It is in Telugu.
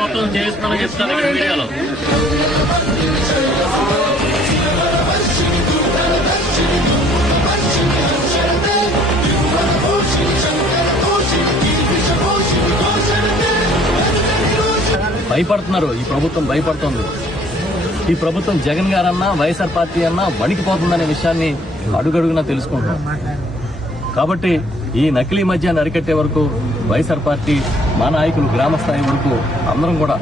మొత్తం చేస్తామని చెప్తారు మీడియాలో. భయపడుతున్నారు. ఈ ప్రభుత్వం భయపడుతోంది. ఈ ప్రభుత్వం జగన్ గారన్నా వైఎస్ఆర్ పార్టీ అన్నా వణికిపోతుందనే విషయాన్ని అడుగడుగునా తెలుసుకుంటున్నాం. కాబట్టి ఈ నకిలీ మద్యాన్ని అరికట్టే వరకు వైఎస్ఆర్ పార్టీ మా నాయకులు గ్రామ స్థాయి వరకు అందరం కూడా